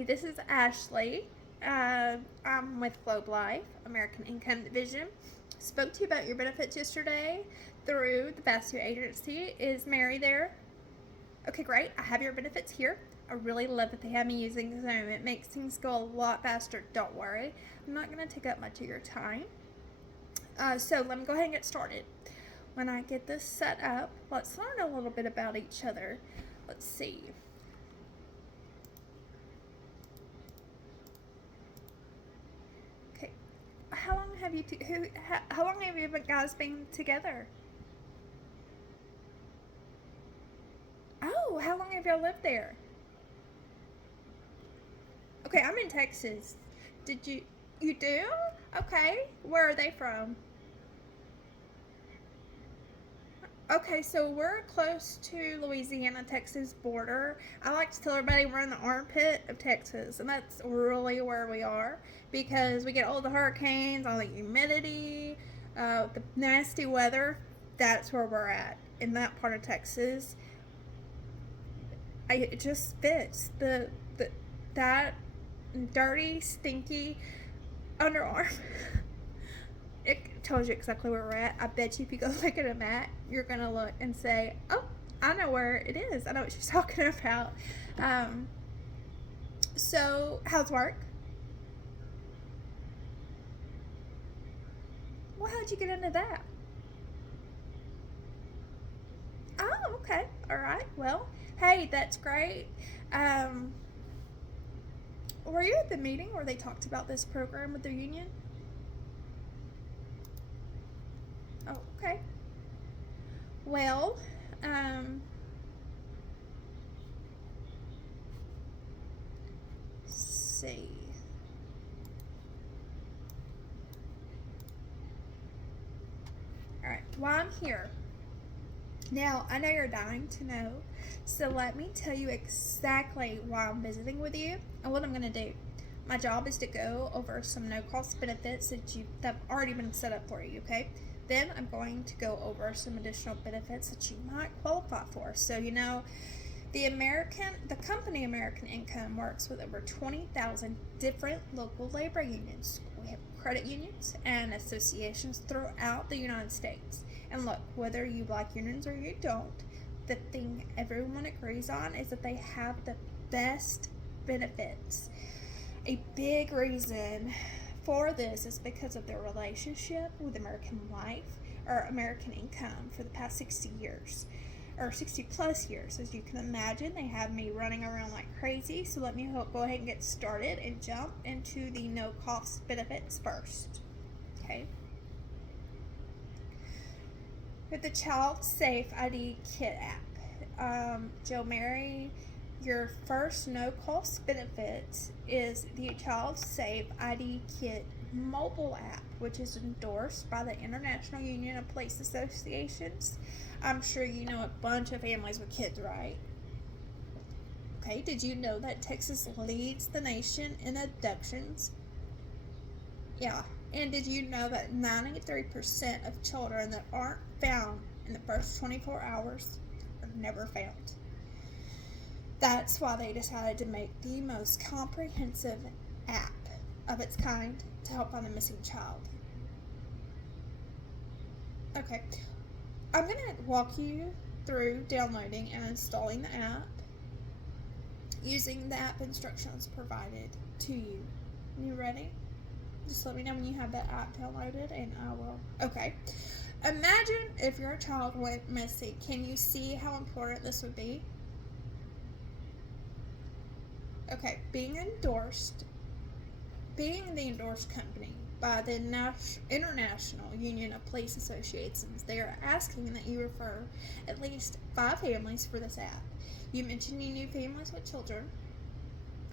Hi, this is Ashley. I'm with Globe Life, American Income Division. Spoke to you about your benefits yesterday through the Basu agency. Is Mary there? Okay, great. I have your benefits here. I really love that they have me using Zoom. It makes things go a lot faster. Don't worry. I'm not going to take up much of your time. So let me go ahead and get started. When I get this set up, let's learn a little bit about each other. Let's see. Okay, how long have you how long have you guys been together? Oh, how long have y'all lived there? Okay, I'm in Texas. Did you do? Okay, where are they from? Okay, so we're close to Louisiana Texas border. I like to tell everybody we're in the armpit of Texas, and that's really where we are because we get all the hurricanes, all the humidity, the nasty weather. That's where we're at in that part of Texas. It just fits the that dirty, stinky underarm. It tells you exactly where we're at. I bet you if you go look at a map, you're gonna look and say, "Oh, I know where it is. I know what she's talking about." Um, so, how's work? Well, how'd you get into that? Oh, okay. All right. Well, hey, that's great. Um, were you at the meeting where they talked about this program with the union? Oh, okay. Well, um, see. All right. While I'm here, now, I know you're dying to know, so let me tell you exactly why I'm visiting with you and what I'm going to do. My job is to go over some no-cost benefits that have already been set up for you, okay? Then I'm going to go over some additional benefits that you might qualify for. So, the company American Income works with over 20,000 different local labor unions. We have credit unions and associations throughout the United States. And look, whether you like unions or you don't, the thing everyone agrees on is that they have the best benefits. A big reason for this is because of their relationship with American Life or American Income for the past 60 years or 60 plus years. As you can imagine, they have me running around like crazy. So let me go ahead and get started and jump into the no cost benefits first. Okay. With the Child Safe ID Kit app, Joe Mary, your first no cost benefit is the Child Safe ID Kit mobile app, which is endorsed by the International Union of Police Associations. I'm sure you know a bunch of families with kids, right? Okay, did you know that Texas leads the nation in abductions? Yeah. And did you know that 93% of children that aren't found in the first 24 hours are never found? That's why they decided to make the most comprehensive app of its kind to help find a missing child. Okay, I'm going to walk you through downloading and installing the app using the app instructions provided to you. You ready? Just let me know when you have that app downloaded and I will. Okay. Imagine if your child went missing. Can you see how important this would be? Okay, being the endorsed company by the International Union of Police Associations, they are asking that you refer at least 5 families for this app. You mentioned you knew families with children,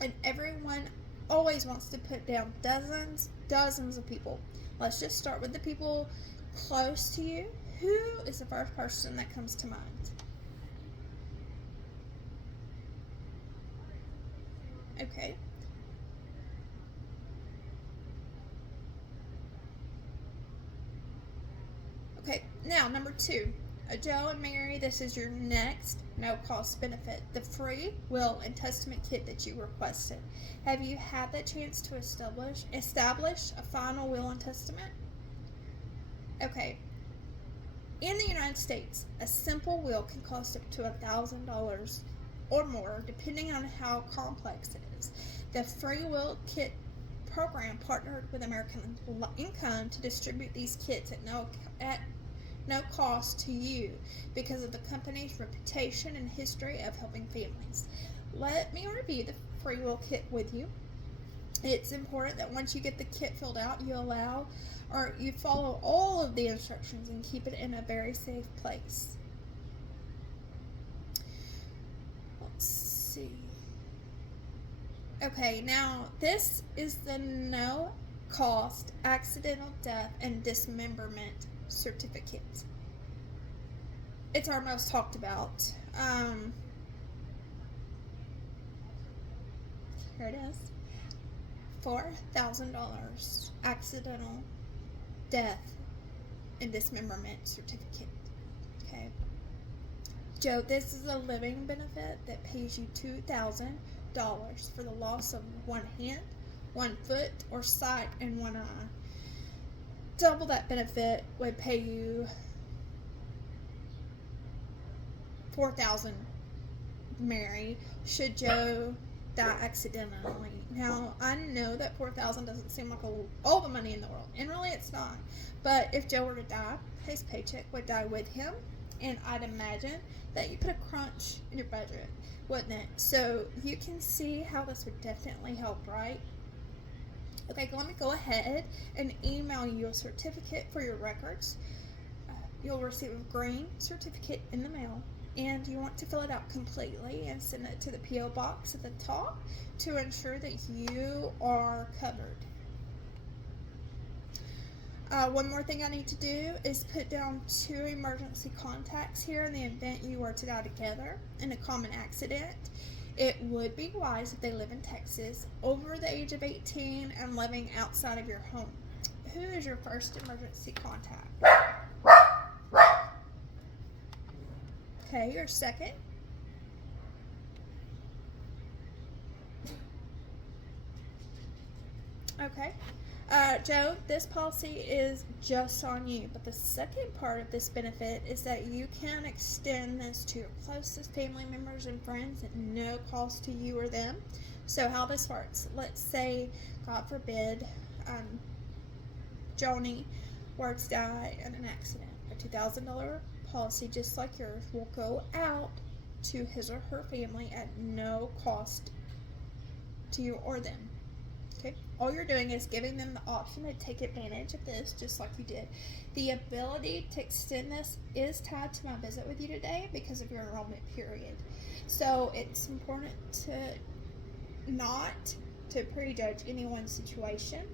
and everyone always wants to put down dozens of people. Let's just start with the people close to you. Who is the first person that comes to mind? Okay. Okay, now number two. Joe and Mary, this is your next no-cost benefit, the free will and testament kit that you requested. Have you had the chance to establish a final will and testament? Okay. In the United States, a simple will can cost up to $1,000 or more, depending on how complex it is. The free will kit program partnered with American Income to distribute these kits at no cost to you because of the company's reputation and history of helping families. Let me review the free will kit with you. It's important that once you get the kit filled out, you follow all of the instructions and keep it in a very safe place. Let's see. Okay, now this is the no cost accidental death and dismemberment certificate. It's our most talked about. Here it is. $4,000 accidental death and dismemberment certificate. Okay. Joe, this is a living benefit that pays you $2,000 for the loss of one hand, one foot, or sight in one eye. Double that benefit would pay you $4,000, Mary, should Joe die accidentally. Now, I know that $4,000 doesn't seem like all the money in the world, and really it's not. But if Joe were to die, his paycheck would die with him, and I'd imagine that you put a crunch in your budget, wouldn't it? So you can see how this would definitely help, right? Okay, let me go ahead and email you a certificate for your records. You'll receive a green certificate in the mail, and you want to fill it out completely and send it to the P.O. box at the top to ensure that you are covered. One more thing I need to do is put down 2 emergency contacts here in the event you were to die together in a common accident. It would be wise if they live in Texas, over the age of 18, and living outside of your home. Who is your first emergency contact? Okay, your second? Okay. Joe, this policy is just on you, but the second part of this benefit is that you can extend this to your closest family members and friends at no cost to you or them. So how this works, let's say, God forbid, Joni were to die in an accident. A $2,000 policy just like yours will go out to his or her family at no cost to you or them. Okay, all you're doing is giving them the option to take advantage of this just like you did. The ability to extend this is tied to my visit with you today because of your enrollment period. So it's important to not to prejudge anyone's situation.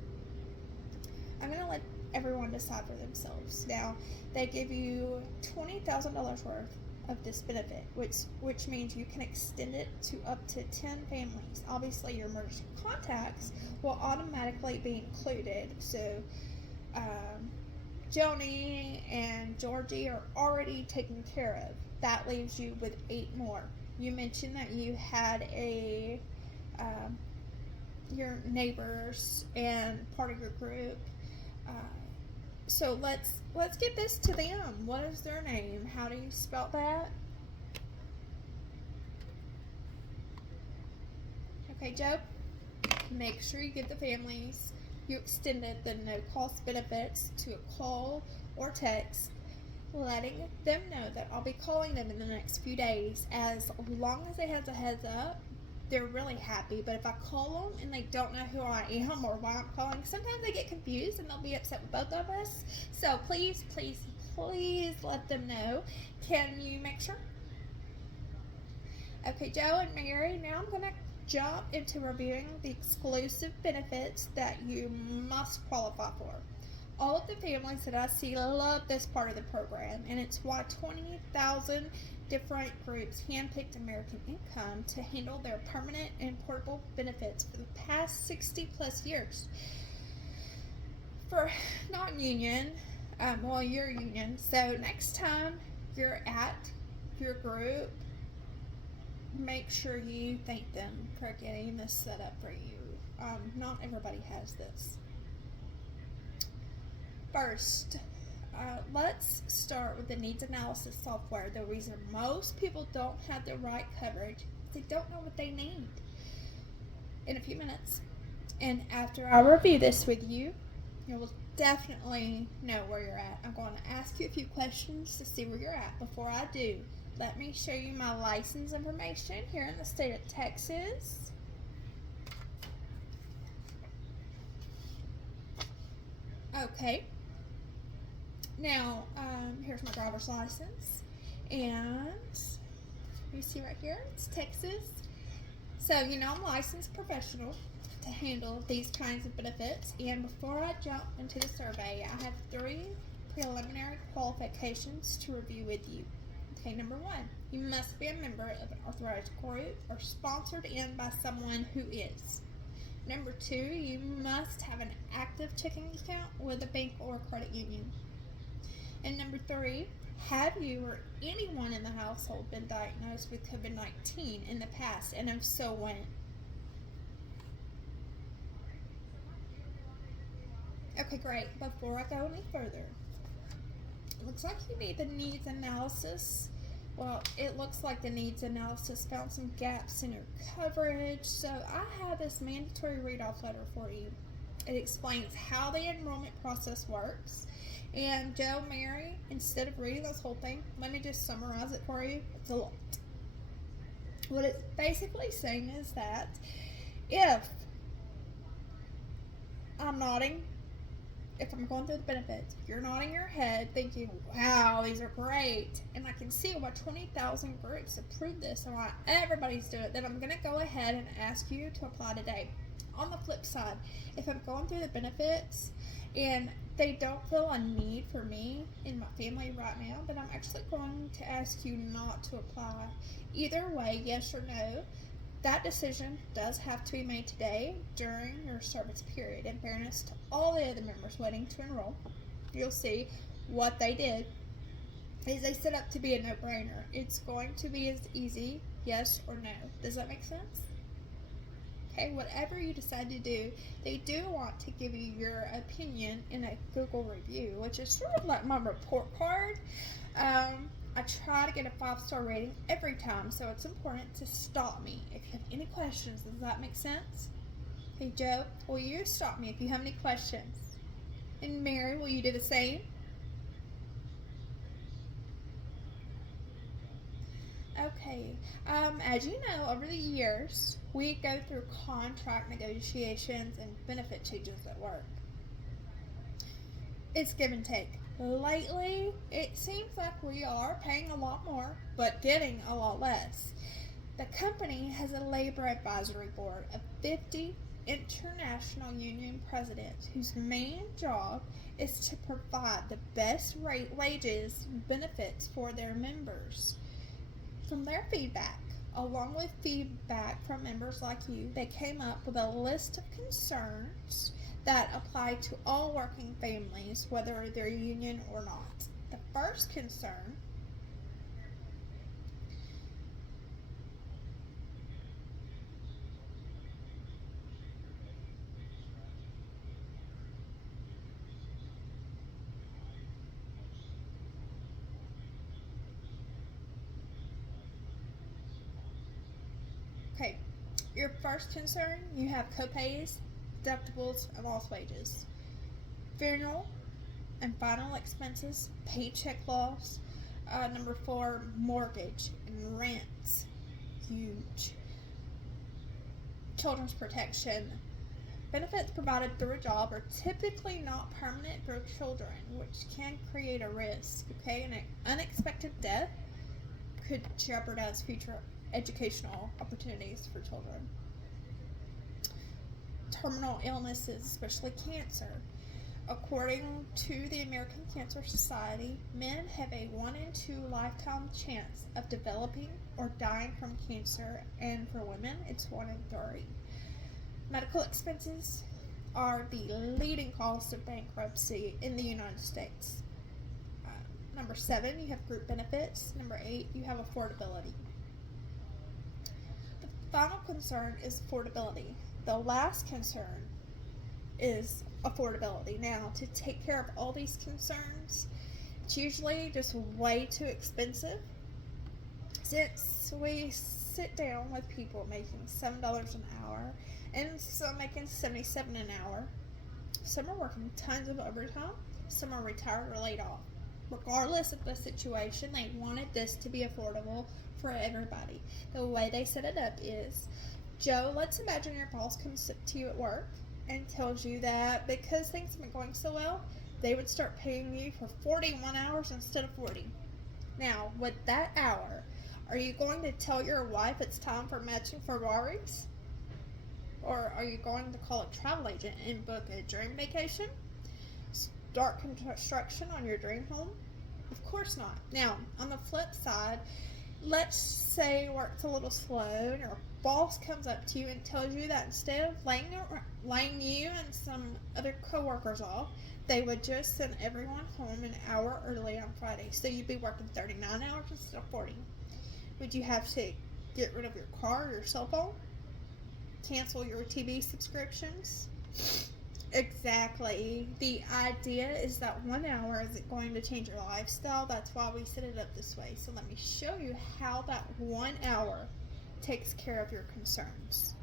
I'm going to let everyone decide for themselves. Now, they give you $20,000 worth of this benefit, which means you can extend it to up to 10 families. Obviously, your emergency contacts will automatically be included. So, Joni and Georgie are already taken care of. That leaves you with 8 more. You mentioned that you had your neighbors and part of your group. So let's get this to them. What is their name? How do you spell that? Okay, Joe, make sure you give the families you extended the no-cost benefits to a call or text, letting them know that I'll be calling them in the next few days. As long as they have a heads up, they're really happy. But if I call them and they don't know who I am or why I'm calling, sometimes they get confused and they'll be upset with both of us. So please let them know. Can you make sure? Okay, Joe and Mary, now I'm going to jump into reviewing the exclusive benefits that you must qualify for. All of the families that I see love this part of the program, and it's why 20,000 different groups handpicked American Income to handle their permanent and portable benefits for the past 60 plus years. For non-union, you're union, so next time you're at your group, make sure you thank them for getting this set up for you. Not everybody has this. First, let's start with the needs analysis software. The reason most people don't have the right coverage is they don't know what they need. In a few minutes, and after I review this with you, you will definitely know where you're at. I'm going to ask you a few questions to see where you're at. Before I do, let me show you my license information here in the state of Texas. Okay. Now, here's my driver's license, and you see right here, it's Texas. So, I'm a licensed professional to handle these kinds of benefits. And before I jump into the survey, I have 3 preliminary qualifications to review with you. Okay, number 1, you must be a member of an authorized group or sponsored in by someone who is. Number 2, you must have an active checking account with a bank or credit union. And number 3, have you or anyone in the household been diagnosed with COVID-19 in the past, and if so, when? Okay, great. Before I go any further, it looks like you need the needs analysis. Well, it looks like the needs analysis found some gaps in your coverage, so I have this mandatory read-off letter for you. It explains how the enrollment process works. And Joe, Mary, instead of reading this whole thing, let me just summarize it for you. It's a lot. What it's basically saying is that if I'm nodding, if I'm going through the benefits, you're nodding your head thinking, wow, these are great, and I can see why 20,000 groups approved this and why everybody's doing it, then I'm going to go ahead and ask you to apply today. On the flip side, if I'm going through the benefits and they don't feel a need for me and my family right now, then I'm actually going to ask you not to apply. Either way, yes or no, that decision does have to be made today during your service period. In fairness to all the other members waiting to enroll, you'll see what they did is they set up to be a no-brainer. It's going to be as easy, yes or no. Does that make sense? Okay, whatever you decide to do, they do want to give you your opinion in a Google review, which is sort of like my report card. I try to get a 5-star rating every time, so it's important to stop me if you have any questions. Does that make sense? Hey, Joe, will you stop me if you have any questions? And Mary, will you do the same? Okay, as you know, over the years, we go through contract negotiations and benefit changes at work. It's give and take. Lately, it seems like we are paying a lot more, but getting a lot less. The company has a labor advisory board of 50 international union presidents whose main job is to provide the best wages and benefits for their members. From their feedback, along with feedback from members like you, they came up with a list of concerns that apply to all working families, whether they're union or not. The first concern Okay, your first concern, you have copays, deductibles, and lost wages. Funeral and final expenses, paycheck loss. Number 4, mortgage and rent. Huge. Children's protection. Benefits provided through a job are typically not permanent for children, which can create a risk. Okay, an unexpected death could jeopardize future educational opportunities for children. Terminal illnesses, especially cancer. According to the American Cancer Society, men have a 1 in 2 lifetime chance of developing or dying from cancer, and for women, it's 1 in 3. Medical expenses are the leading cause of bankruptcy in the United States. Number 7, you have group benefits. Number 8, you have affordability. The final concern is affordability. The last concern is affordability. Now, to take care of all these concerns, it's usually just way too expensive. Since we sit down with people making $7 an hour and some making $77 an hour, some are working tons of overtime, some are retired or laid off. Regardless of the situation, they wanted this to be affordable for everybody. The way they set it up is, Joe, let's imagine your boss comes to you at work and tells you that because things have been going so well, they would start paying you for 41 hours instead of 40. Now, with that hour, are you going to tell your wife it's time for matching Ferraris? Or are you going to call a travel agent and book a dream vacation? Start construction on your dream home? Of course not. Now, on the flip side, let's say work's a little slow and your boss comes up to you and tells you that instead of laying you and some other coworkers off, they would just send everyone home an hour early on Friday. So you'd be working 39 hours instead of 40. Would you have to get rid of your car or your cell phone? Cancel your TV subscriptions? Exactly. The idea is that 1 hour isn't going to change your lifestyle. That's why we set it up this way. So let me show you how that 1 hour takes care of your concerns.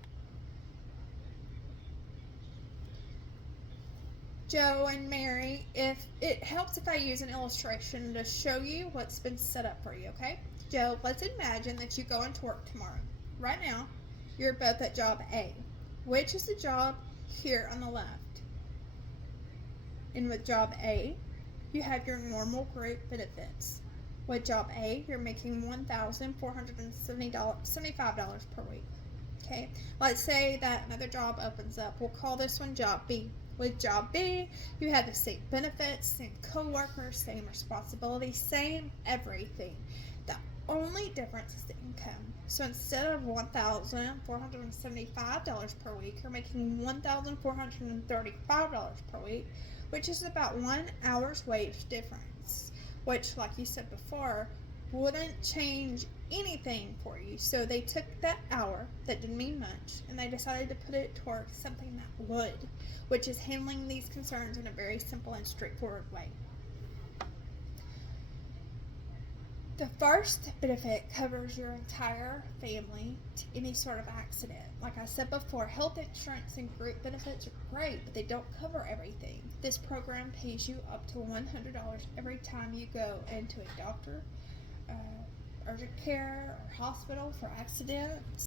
Joe and Mary, if it helps if I use an illustration to show you what's been set up for you, okay? Joe, let's imagine that you go into work tomorrow. Right now, you're both at job A, which is the job here on the left. And with job A, you have your normal group benefits. With job A, you're making $1,475 per week. Okay, let's say that another job opens up. We'll call this one job B. With job B, you have the same benefits, same co-workers, same responsibilities, same everything. The only difference is the income. So instead of $1,475 per week, you're making $1,435 per week, which is about 1 hour's wage difference, which, like you said before, wouldn't change anything for you. So they took that hour that didn't mean much and they decided to put it towards something that would, which is handling these concerns in a very simple and straightforward way. The first benefit covers your entire family to any sort of accident. Like I said before, health insurance and group benefits are great, but they don't cover everything. This program pays you up to $100 every time you go into a doctor, urgent care, or hospital for accidents.